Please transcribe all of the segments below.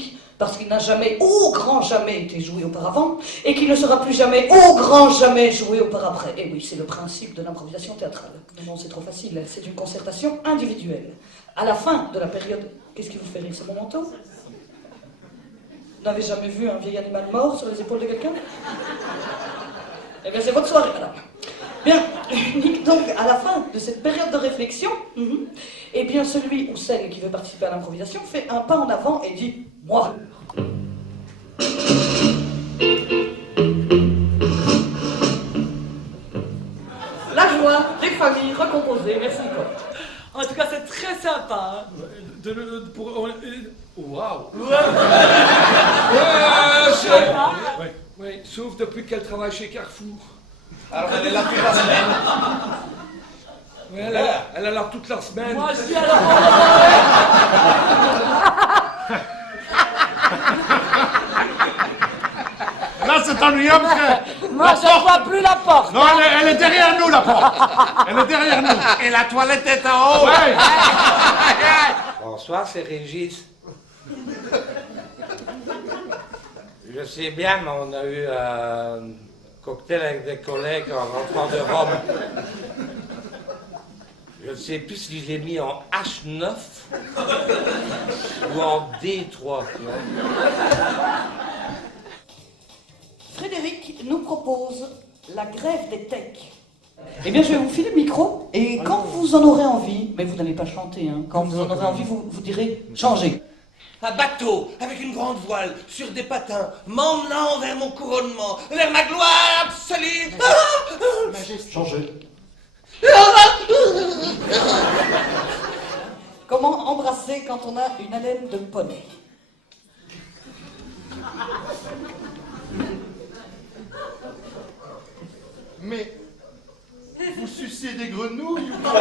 musique parce qu'il n'a jamais, au grand jamais, été joué auparavant, et qu'il ne sera plus jamais, au grand jamais, joué auparavant. Et oui, c'est le principe de l'improvisation théâtrale. Non, c'est trop facile, c'est une concertation individuelle. À la fin de la période... Qu'est-ce qui vous fait rire, c'est mon manteau? Vous n'avez jamais vu un vieil animal mort sur les épaules de quelqu'un? Eh bien, c'est votre soirée, madame. Bien, donc, à la fin de cette période de réflexion, eh bien, celui ou celle qui veut participer à l'improvisation fait un pas en avant et dit « moi ». La joie des familles recomposées, merci Nicole. En tout cas, c'est très sympa. Waouh! Ouais, sauf depuis qu'elle travaille chez Carrefour. Alors elle est là toute la semaine. Ouais, elle a là toute la semaine. Moi, je dis alors... Là, c'est ennuyant parce que... Moi, je ne vois plus la porte. Non, elle est derrière nous, la porte. Elle est derrière nous. Et la toilette est en haut. Ouais. Bonsoir, c'est Régis. Je sais bien, mais on a eu un cocktail avec des collègues en rentrant de Rome. Je ne sais plus si je l'ai mis en H9 ou en D3. Tu vois. Frédéric nous propose la grève des techs. Eh bien, je vais vous filer le micro, et quand vous en aurez envie, mais vous n'allez pas chanter, hein, quand vous en aurez envie, vous direz « changez ». Un bateau avec une grande voile sur des patins, m'emmenant vers mon couronnement, vers ma gloire absolue. Changez. Comment embrasser quand on a une haleine de poney? Mais... vous sucez des grenouilles ou quoi?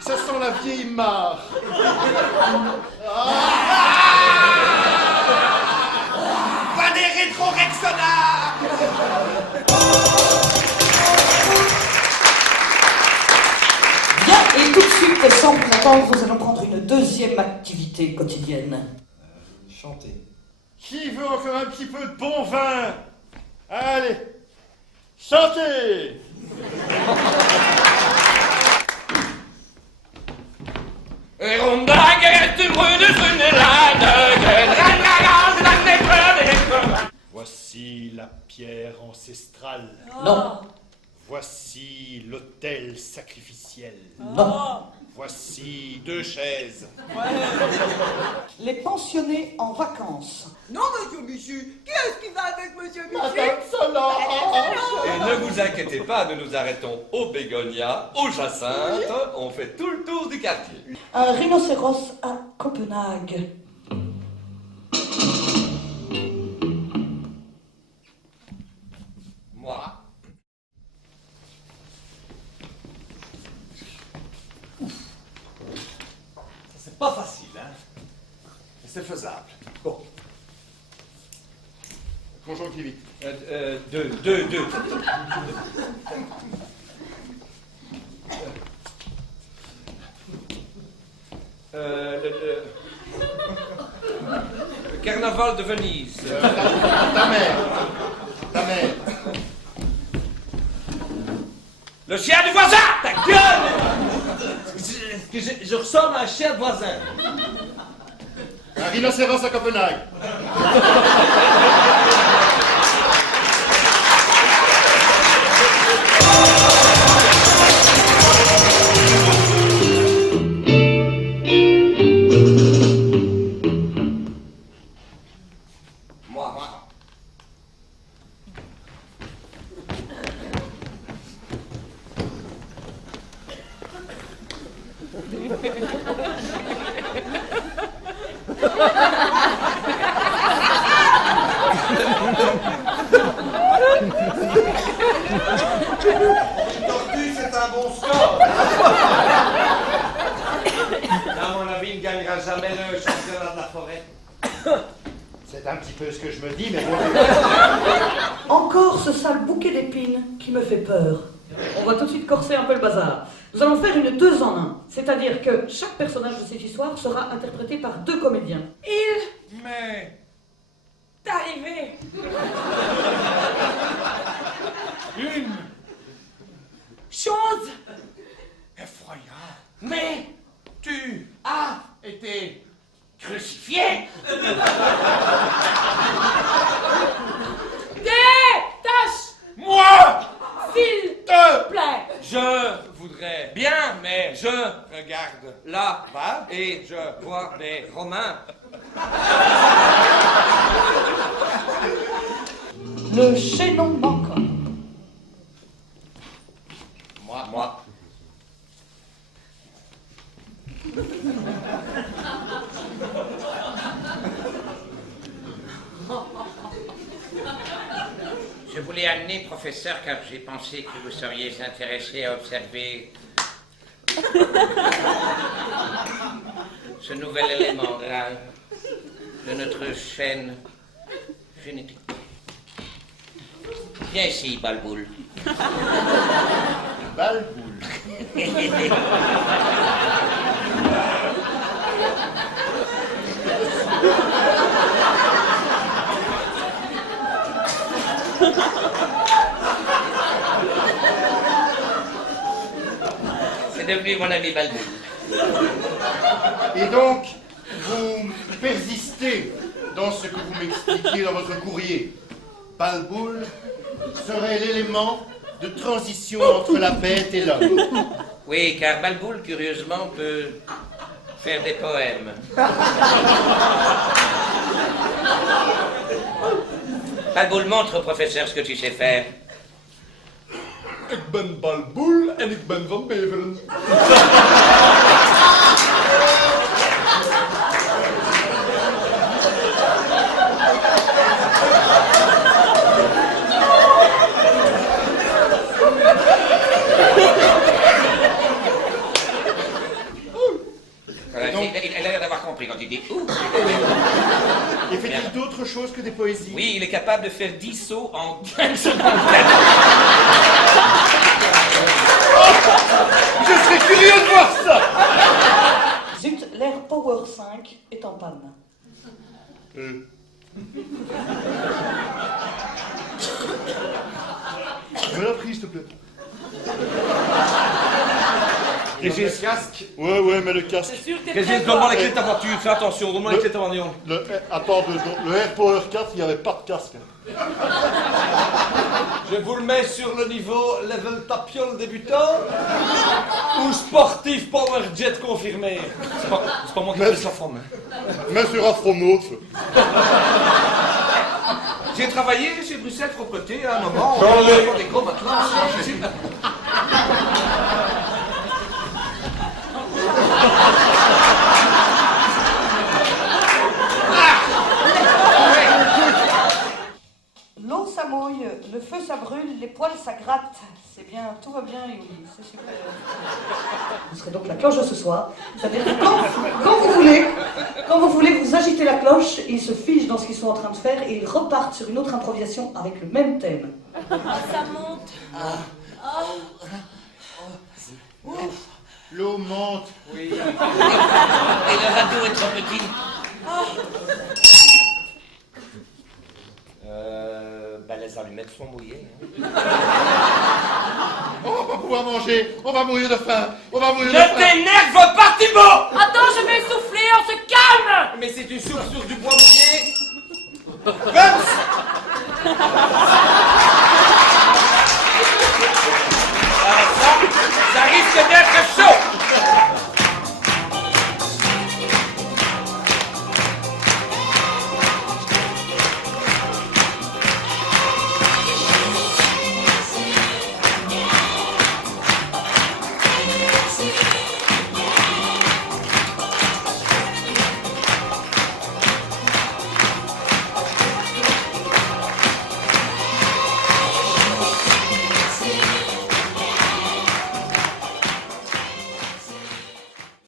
Ça sent la vieille mare. Pas des rétro-rexonards. Bien, et tout de suite, sans plus attendre, nous allons prendre une deuxième activité quotidienne. Chanter. Qui veut encore un petit peu de bon vin? Allez, chantez! Voici la pierre ancestrale. Non. Voici l'autel sacrificiel. Non. Voici 2 chaises. Les pensionnés en vacances. Non, monsieur Michu. Qui est-ce qui va avec monsieur Michu? Madame Solange! Et ne vous inquiétez pas, nous nous arrêtons au Bégonia, au Jacinthe, on fait tout le tour du quartier. Un rhinocéros à Copenhague. Moi. C'est pas facile, hein? Mais c'est faisable. Bon. Conjonctivite. Deux. Le carnaval de Venise. Ta mère. Ta mère. Le chien du voisin. Ta gueule. Je ressemble à un chien de voisin. Un rhinocéros à Copenhague. Tortue, c'est un bon score. À mon avis, il ne gagnera jamais le championnat de la forêt. C'est un petit peu ce que je me dis, mais bon... Encore ce sale bouquet d'épines qui me fait peur. On va tout de suite corser un peu le bazar. Nous allons faire une 2 en 1, c'est-à-dire que chaque personnage de cette histoire sera interprété par 2 comédiens. Mais... T'es arrivé. Une Chose. effroyable. Mais tu as été crucifié. Détache, Moi s'il te... plaît. Je voudrais bien, mais je regarde là-bas et je vois des Romains. Le chaînon manquant. Moi. Je vous l'ai amené, professeur, car j'ai pensé que vous seriez intéressé à observer ce nouvel élément grave de notre chaîne génétique. Viens ici, Balboul. Balboul. C'est devenu mon ami Balboul. Et donc, vous persistez dans ce que vous m'expliquiez dans votre courrier. Balboul serait l'élément de transition entre la bête et l'homme. Oui, car Balboul, curieusement, peut faire des poèmes. Balboul, montre au professeur ce que tu sais faire. Ik ben Balboul en ik ben van Beveren. Voilà, il a l'air d'avoir compris quand il dit ouh. Et fait-il d'autres choses que des poésies? Oui, il est capable de faire 10 sauts en 15 secondes. Je serais curieux de voir ça. Zut, l'air Power 5 est en panne. Me la prise, s'il te plaît. Régis, casque? Ouais, mais le casque. C'est sûr que t'es Régis, très donne-moi fort. la clé de ta voiture, fais attention, donne-moi la clé de ta voiture. Attends 2 secondes. Le Air Power 4, il n'y avait pas de casque. Je vous le mets sur le niveau level tapiole débutant ou sportif power jet confirmé. C'est pas moi qui fais la forme. Mais sur astronaute. J'ai travaillé chez Bruxelles Propreté à un moment. Dans On le- fait des gros matelas. L'eau ça mouille, le feu ça brûle, les poils ça gratte. C'est bien, tout va bien, Yuli, c'est super. Vous serez donc la cloche de ce soir. C'est-à-dire que quand vous voulez, vous agitez la cloche, ils se figent dans ce qu'ils sont en train de faire et ils repartent sur une autre improvisation avec le même thème. Ah, ça monte. L'eau monte. Et le radeau est trop petit. Ben les allumettes sont mouillées. On va pas pouvoir manger. On va mourir de faim. On va mourir de Ne faim. t'énerve pas, Thibaut! Attends, je vais souffler, on se calme. Mais si tu souffles sur du bois mouillé... Vance! Ça risque d'être chaud!